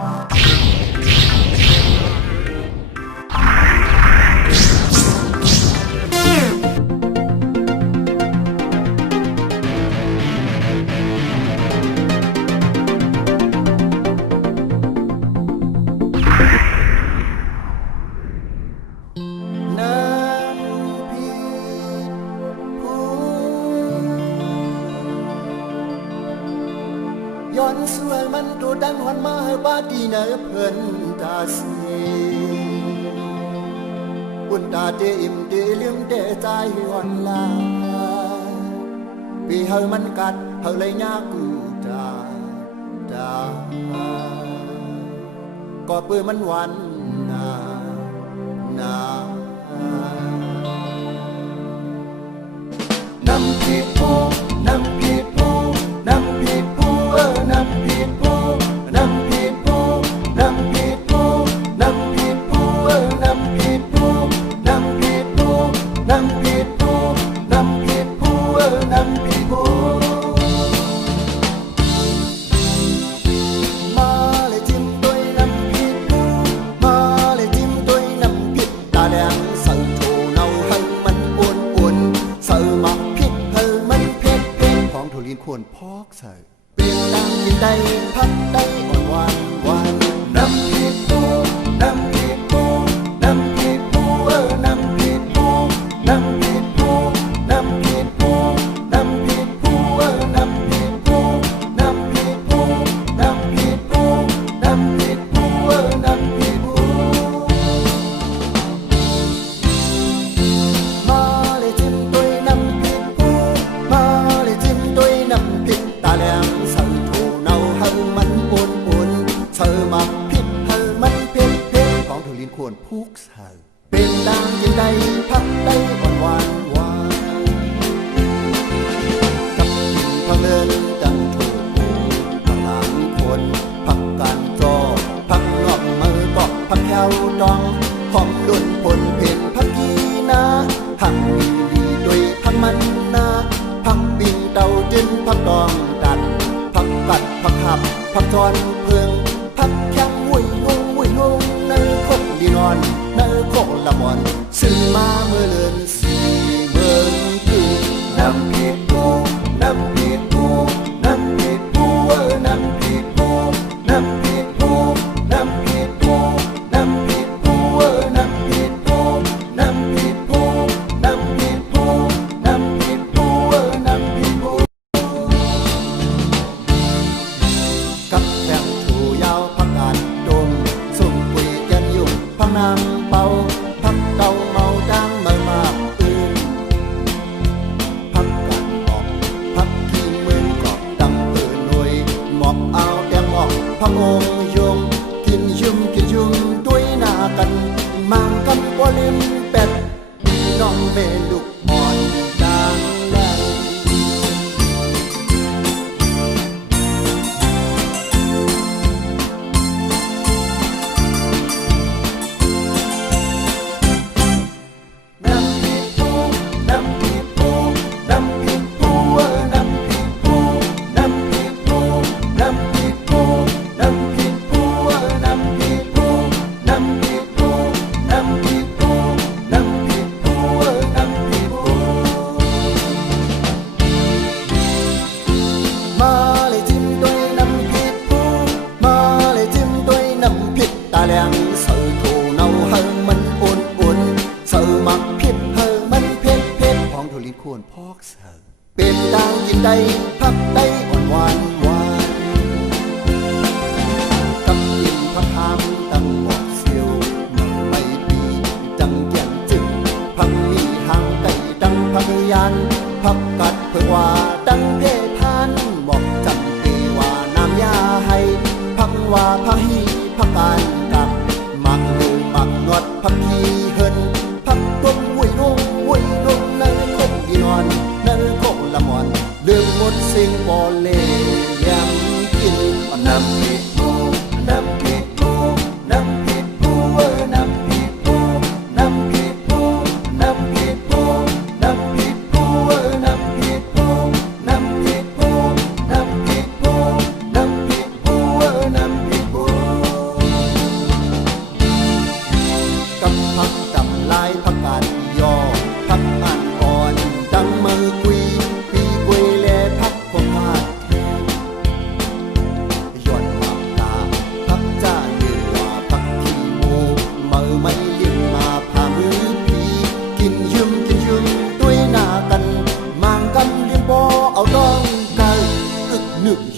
ย้อนสวยมันดูดังหอนมาให้บ้าดีเนอเพิ่นตาสีอุ่นตาเดอิ่มเดลืมเดใจหอนลาปีเฮามันกัดเฮาเลยยากูดาก็ปืนมันวันนาน้ำผิดผู้น้ำผิดผู้น้ำผิดผู้น้ำผิดผู้น้ำผิดผู้น้ำผิดผู้น้ำผิดผู้น้ำผิดผู้น้ำผิดผู้น้ำผิดผู้น้ำผิดผู้น้ำผิดผู้มาเลยจิ้มด้วยน้ำผิดผู้มาเลยจิ้มด้วยน้ำผิดตาแดงใส่โถเนาให้มันอุ่นใส่หมักผิดให้มันเผ็ดของถั่วลินควรพอกใส่เป็นดังยินได้พักได้อ่อนหวานน้ำผิดผู้น้ำผิดผู้น้ำผิดผู้น้ำผิดผู้น้ำผิดผู้น้ำผิดผู้น้ำผิดผู้น้ำผิดผู้น้ำผิดผู้น้ำผิดผู้น้ำผิดผู้น้ำผิดผู้มาเลยจิ้มด้วยน้ำผิดผู้มาเลยจิ้มด้วยน้ำผิดตาแดงใส่โถเนาให้มันอุ่นใส่หมักผิดให้มันเผ็ดของถั่วลินควรพุกใส่เป็นดังยินได้พักได้อ่อนหวานกับกินพักเลินดังถูกพักหางคนพักการจอพักนอกมือก็พักแถวดองของลุ่นผลเพ่นพักกีนาพักมีดีด้วยพักมันนาพักปิงเตาดินพักดองดัดพักกัดพักขับพักจอนเพืองพักแข้งวุ่ยงงในคงดีนอนในคงละมอนซึ่งมาเมื่อเลือนสีเมืองคือน้ำผิดผู้น้ำผิดผู้น้ำผิดผู้น้ำผิดผู้น้ำผิดผู้น้ำผิดผู้น้ำผิดผู้น้ำผิดผู้น้ำผิดผู้น้ำผิดผู้น้ำผิดผู้น้ำผิดผู้กับแข้งถูยาวพักการดมสุ่มปุ๋ยยันยุ่งพักนางเป่าพักเก่าเมาดังมากอื่นพักกันออกพักขี้มือก็ดังหน่วยหมอกเอาแดงหมอกพักองยงกินยุ่มด้วยหน้ากันมังกันบ่ลืมเป็ดน้องเมลูกอ่อนดังแรงน้ำผิดผู้น้ำผิดผู้น้ำผิดผู้น้ำผิดผู้น้ำผิดผู้น้ำผิดผู้น้ำผิดผู้น้ำผิดผู้น้ำผิดผู้น้ำผิดผู้น้ำผิดผู้น้ำผิดผู้มาเลยจิ้มด้วยน้ำผิดผู้มาเลยจิ้มด้วยน้ำผิดตาแดงใส่โถเนาให้มันอุ่นใส่หมักผิดให้มันเผ็ดของถั่วลินควรพอกใส่เป็นดังยินได้พักได้อ่อนหวานกับกินพักหามตั้งบอกเสียวไม่ปีดังแก่นจึงพักมีหางไก่ดังพักยันพักกัดเพื่อว่าดังเพทานบอกจำปีว่าน้ำยาให้พักว่าพักฮีพักการกับหมักดูหมักนวดพักขี้เฮินพักต้มวุ่ยลงในคงดีนอนในคงละมอนเดือดหมดสิ่งบ่เล่ยังกินน้ำผิดผู้น้ำผิดผู้น้ำผิดผู้น้ำผิดผู้น้ำผิดผู้น้ำผิดผู้น้ำผิดผู้น้ำผิดผู้น้ำผิดผู้น้ำผิดผู้น้ำผิดผู้น้ำผิดผู้ นึก